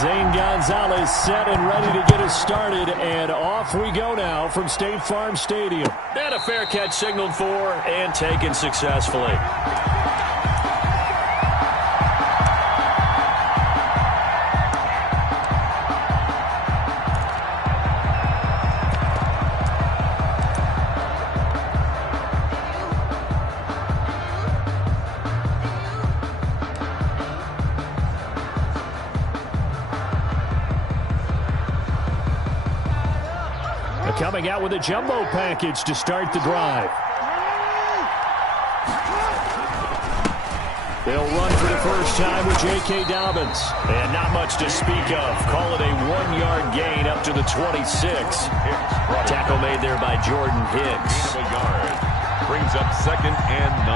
Zane Gonzalez set and ready to get us started, and off we go now from State Farm Stadium. And a fair catch signaled for and taken successfully. Coming out with a jumbo package to start the drive. They'll run for the first time with J.K. Dobbins. And not much to speak of. Call it a 1-yard gain up to the 26. Tackle made there by Jordan Hicks. Gain of a yard. Brings up 2nd and 9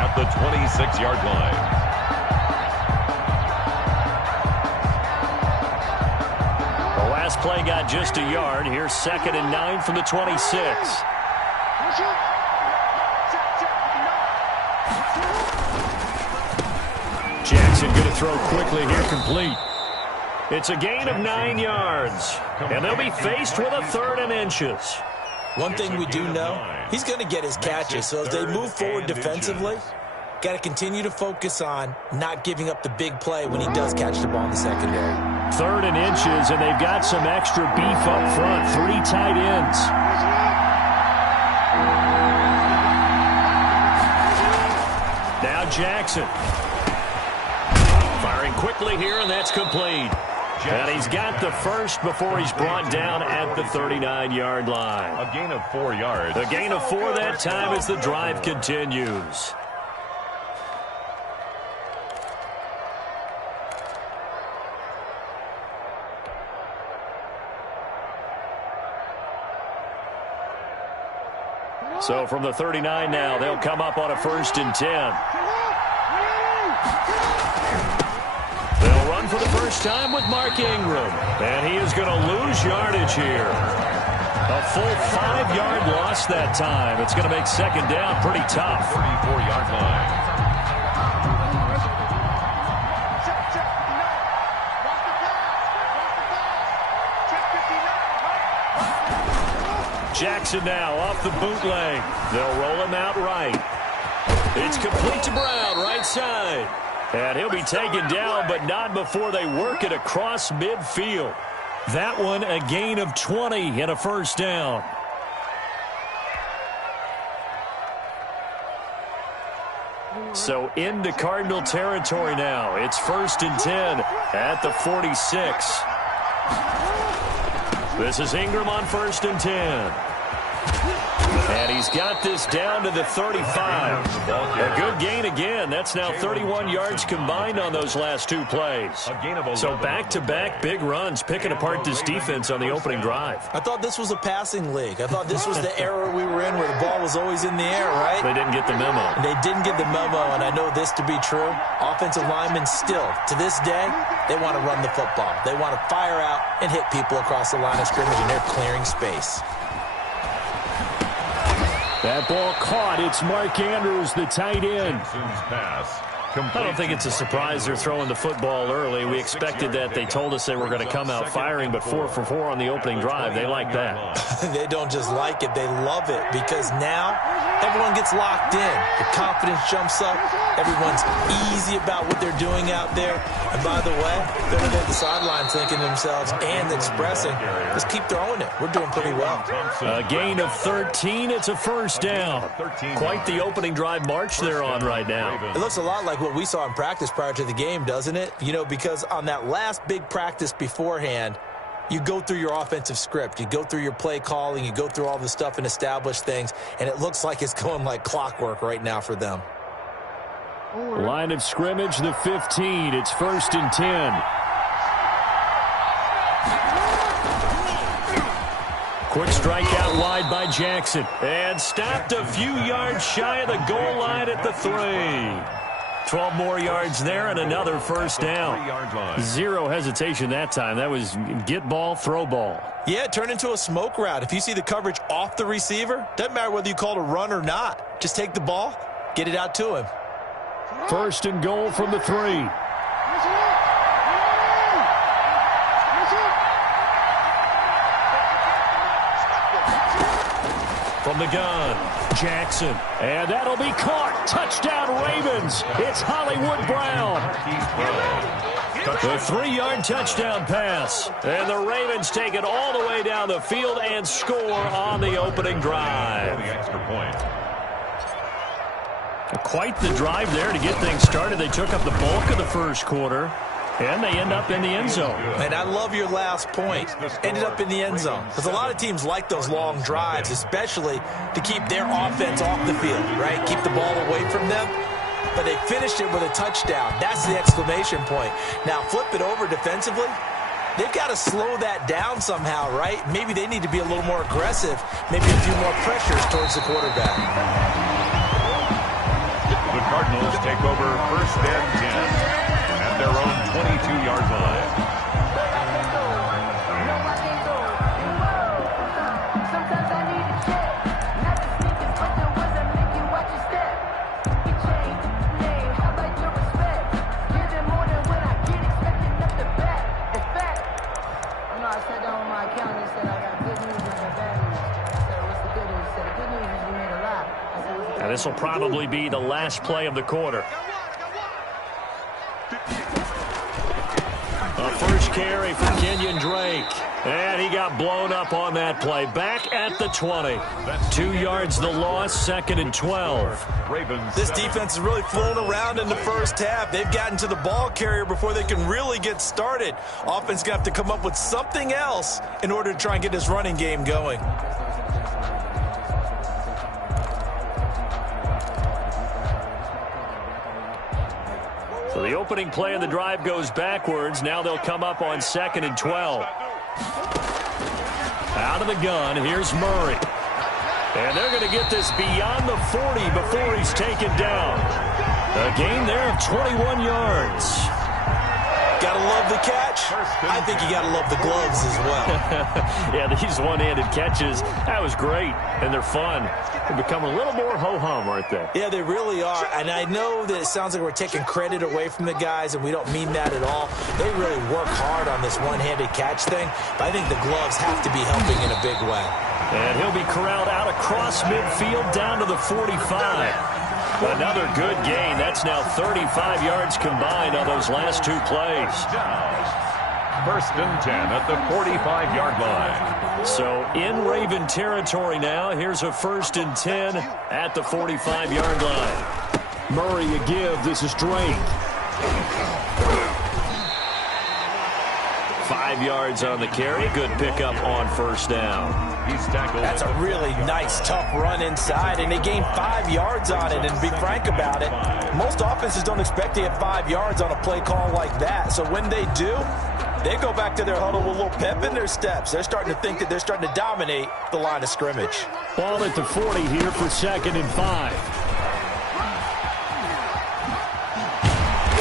at the 26-yard line. Last play got just a yard. Here's 2nd and 9 from the 26. Jackson going to throw quickly here, complete. It's a gain of 9 yards. And they'll be faced with a 3rd and inches. One thing we do know, he's going to get his catches. So as they move forward defensively, got to continue to focus on not giving up the big play when he does catch the ball in the secondary. 3rd and inches, and they've got some extra beef up front. 3 tight ends. Now Jackson. Firing quickly here, and that's complete. And he's got the first before he's brought down at the 39-yard line. A gain of 4 yards. A gain of 4 that time as the drive continues. So from the 39 now, they'll come up on a 1st and 10. They'll run for the first time with Mark Ingram. And he is going to lose yardage here. A full 5-yard loss that time. It's going to make 2nd down pretty tough. 34-yard line. Jackson now off the bootleg. They'll roll him out right. It's complete to Brown, right side. And he'll be taken down, but not before they work it across midfield. That one a gain of 20 and a 1st down. So into Cardinal territory now. It's 1st and 10 at the 46. This is Ingram on 1st and 10. And he's got this down to the 35. A good gain again. That's now 31 yards combined on those last 2 plays. So back-to-back big runs, picking apart this defense on the opening drive. I thought this was a passing league. I thought this was the era we were in where the ball was always in the air, right? They didn't get the memo. They didn't get the memo, and I know this to be true. Offensive linemen still, to this day, they want to run the football. They want to fire out and hit people across the line of scrimmage, and they're clearing space. That ball caught. It's Mark Andrews, the tight end. I don't think it's a surprise they're throwing the football early. We expected that. They told us they were going to come out firing, but 4 for 4 on the opening drive. They like that. They don't just like it. They love it because now everyone gets locked in. The confidence jumps up. Everyone's easy about what they're doing out there. And by the way, they're going to hit the sideline thinking to themselves and expressing, let's keep throwing it. We're doing pretty well. A gain of 13. It's a 1st down. Quite the opening drive march they're on right now. It looks a lot like what we saw in practice prior to the game, doesn't it? You know, because on that last big practice beforehand, you go through your offensive script. You go through your play calling. You go through all the stuff and establish things. And it looks like it's going like clockwork right now for them. Line of scrimmage, the 15. It's 1st and 10. Quick strike out wide by Jackson. And stopped a few yards shy of the goal line at the 3. 12 more yards there and another 1st down. Zero hesitation that time. That was get ball, throw ball. Yeah, it turned into a smoke route. If you see the coverage off the receiver, doesn't matter whether you call it a run or not. Just take the ball, get it out to him. 1st and goal from the 3. from the gun. Jackson. And that'll be caught. Touchdown, Ravens. It's Hollywood Brown. The 3-yard touchdown pass. And the Ravens take it all the way down the field and score on the opening drive. The extra point. Quite the drive there to get things started. They took up the bulk of the first quarter, and they end up in the end zone. And I love your last point. Ended up in the end zone. Because a lot of teams like those long drives, especially to keep their offense off the field, right? Keep the ball away from them. But they finished it with a touchdown. That's the exclamation point. Now, flip it over defensively. They've got to slow that down somehow, right? Maybe they need to be a little more aggressive. Maybe a few more pressures towards the quarterback. The Cardinals take over 1st and 10 at their own 22-yard line. This will probably be the last play of the quarter. A first carry for Kenyon Drake. And he got blown up on that play. Back at the 20. 2 yards the loss, 2nd and 12. This defense is really flown around in the first half. They've gotten to the ball carrier before they can really get started. Offense going to have to come up with something else in order to try and get this running game going. So the opening play of the drive goes backwards. Now they'll come up on 2nd and 12. Out of the gun, here's Murray. And they're going to get this beyond the 40 before he's taken down. A gain there of 21 yards. Gotta love the catch. I think you gotta love the gloves as well. Yeah, these one-handed catches, that was great, and they're fun. They become a little more ho-hum, aren't they? Yeah, they really are, and I know that it sounds like we're taking credit away from the guys, and we don't mean that at all. They really work hard on this one-handed catch thing, but I think the gloves have to be helping in a big way. And he'll be corralled out across midfield down to the 45. Another good gain. That's now 35 yards combined on those last 2 plays. 1st and 10 at the 45-yard line. So in Raven territory now. Here's a 1st and 10 at the 45-yard line. Murray a give. This is Drake. 5 yards on the carry. Good pickup on 1st down. He's tackled. That's a really nice, tough run inside, and they gained 5 yards on it. And to be frank about it, most offenses don't expect to get 5 yards on a play call like that. So when they do, they go back to their huddle with a little pep in their steps. They're starting to think that they're starting to dominate the line of scrimmage. Ball at the 40 here for 2nd and 5.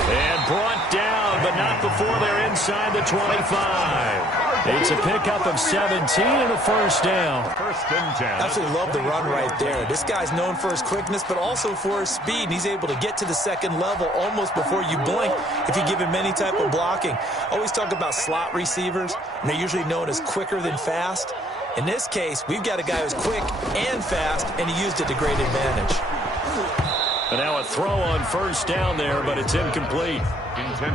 And brought down, but not before they're inside the 25. It's a pickup of 17 and a 1st down. 1st and 10. Absolutely love the run right there. This guy's known for his quickness, but also for his speed. And he's able to get to the 2nd level almost before you blink if you give him any type of blocking. Always talk about slot receivers, and they're usually known as quicker than fast. In this case, we've got a guy who's quick and fast, and he used it to great advantage. And now a throw on 1st down there, but it's incomplete.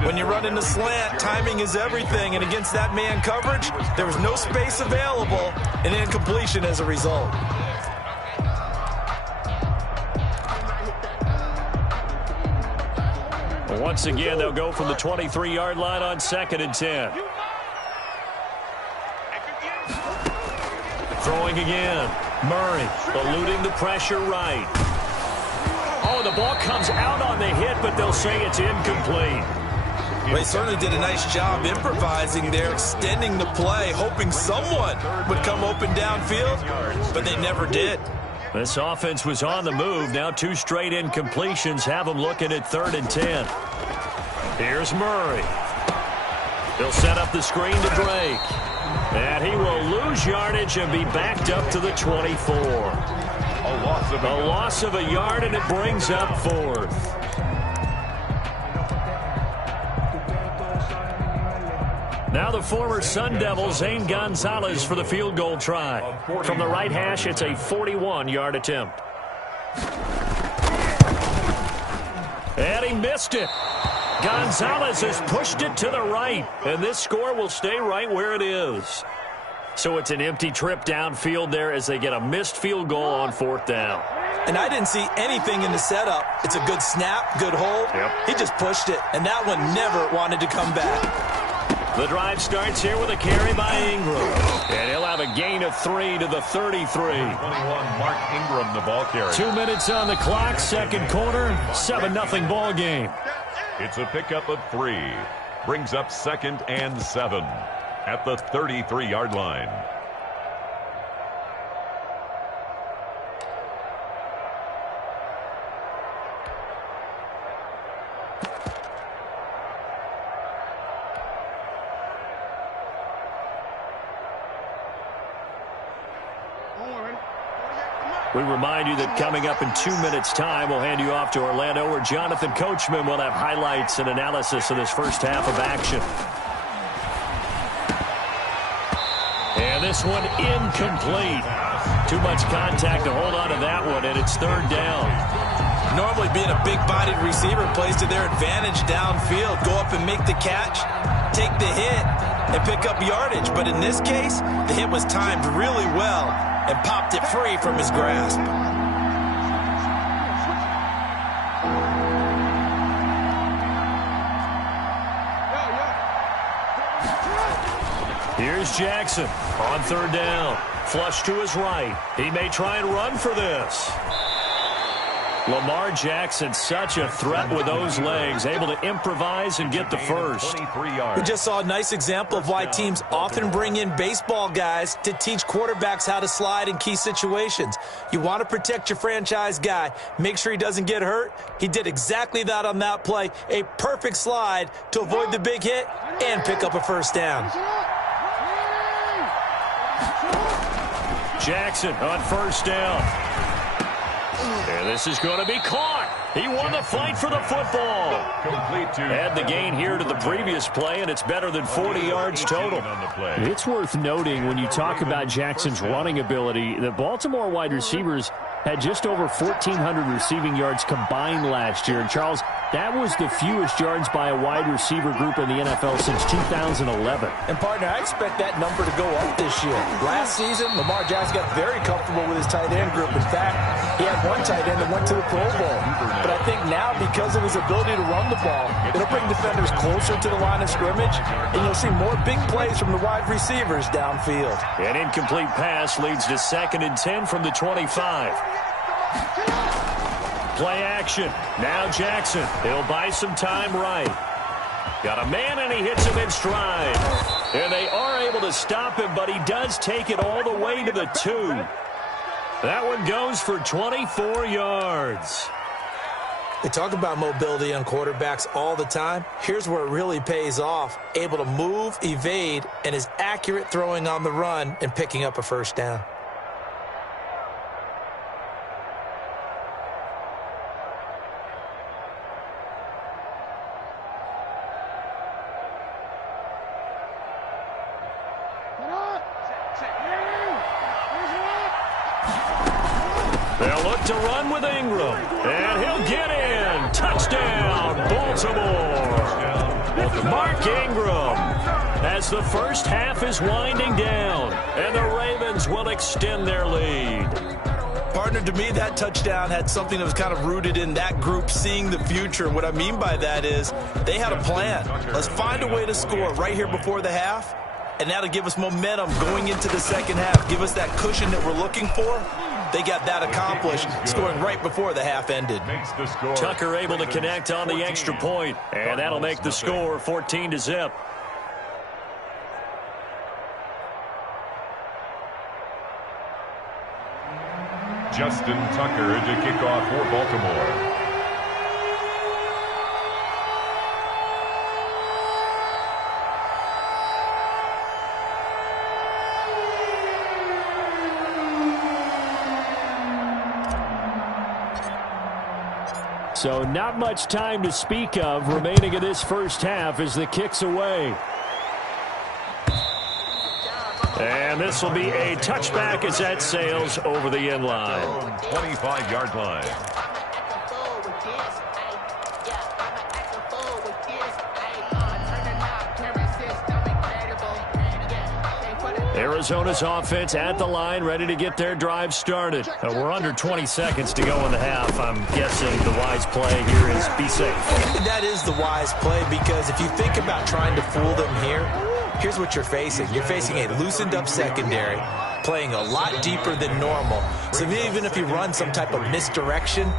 When you run in the slant, timing is everything, and against that man coverage, there was no space available, and incompletion as a result. Well, once again, they'll go from the 23-yard line on 2nd and 10. Throwing again. Murray eluding the pressure right. Oh, the ball comes out on the hit, but they'll say it's incomplete. They certainly did a nice job improvising there, extending the play, hoping someone would come open downfield, but they never did. This offense was on the move. Now 2 straight incompletions have them looking at 3rd and 10. Here's Murray. He'll set up the screen to Drake. And he will lose yardage and be backed up to the 24. A loss of a yard, and it brings up 4th. Now the former Sun Devil, Zane Gonzalez, for the field goal try. From the right hash, it's a 41-yard attempt. And he missed it. Gonzalez has pushed it to the right, and this score will stay right where it is. So it's an empty trip downfield there as they get a missed field goal on 4th down. And I didn't see anything in the setup. It's a good snap, good hold. Yep. He just pushed it, and that one never wanted to come back. The drive starts here with a carry by Ingram. And he'll have a gain of 3 to the 33. 21, Mark Ingram, the ball carrier. 2 minutes on the clock, second quarter, 7-0 ball game. It's a pickup of 3. Brings up 2nd and 7 at the 33-yard line. We remind you that coming up in 2 minutes' time, we'll hand you off to Orlando, where Jonathan Coachman will have highlights and analysis of this first half of action. And this one incomplete. Too much contact to hold on to that one, and it's 3rd down. Normally being a big-bodied receiver plays to their advantage downfield. Go up and make the catch, take the hit, and pick up yardage. But in this case, the hit was timed really well and popped it free from his grasp. Here's Jackson on 3rd down. Flush to his right. He may try and run for this. Lamar Jackson, such a threat with those legs, able to improvise and get the first. We just saw a nice example of why teams often bring in baseball guys to teach quarterbacks how to slide in key situations. You want to protect your franchise guy. Make sure he doesn't get hurt. He did exactly that on that play. A perfect slide to avoid the big hit and pick up a first down. Jackson on 1st down. And this is going to be caught. He won the fight for the football. Add the gain here to the previous play, and it's better than 40 yards total. It's worth noting when you talk about Jackson's running ability that Baltimore wide receivers had just over 1,400 receiving yards combined last year. And, Charles, that was the fewest yards by a wide receiver group in the NFL since 2011. And, partner, I expect that number to go up this year. Last season, Lamar Jackson got very comfortable with his tight end group. In fact, he had one tight end that went to the Pro Bowl. But I think now, because of his ability to run the ball, it'll bring defenders closer to the line of scrimmage, and you'll see more big plays from the wide receivers downfield. An incomplete pass leads to 2nd and 10 from the 25. Play action. Now Jackson. He'll buy some time right. Got a man, and he hits him in stride. And they are able to stop him, but he does take it all the way to the 2. That one goes for 24 yards. They talk about mobility on quarterbacks all the time. Here's where it really pays off. Able to move, evade, and is accurate throwing on the run and picking up a first down. They'll look to run with Ingram, and he'll get in. Touchdown, Baltimore. Mark Ingram, as the first half is winding down, and the Ravens will extend their lead. Partner, to me, that touchdown had something that was kind of rooted in that group seeing the future. What I mean by that is they had a plan. Let's find a way to score right here before the half, and that'll give us momentum going into the second half, give us that cushion that we're looking for. They got that accomplished, scoring right before the half ended. Tucker able to connect on the extra point, and that'll make the score 14-0. Justin Tucker to kick off for Baltimore. So not much time to speak of remaining in this first half as the kick's away. And this will be a touchback as that sails over the end line. 25-yard line. Arizona's offense at the line, ready to get their drive started. We're under 20 seconds to go in the half. I'm guessing the wise play here is be safe. That is the wise play, because if you think about trying to fool them here, here's what you're facing. You're facing a loosened up secondary, playing a lot deeper than normal. So even if you run some type of misdirection,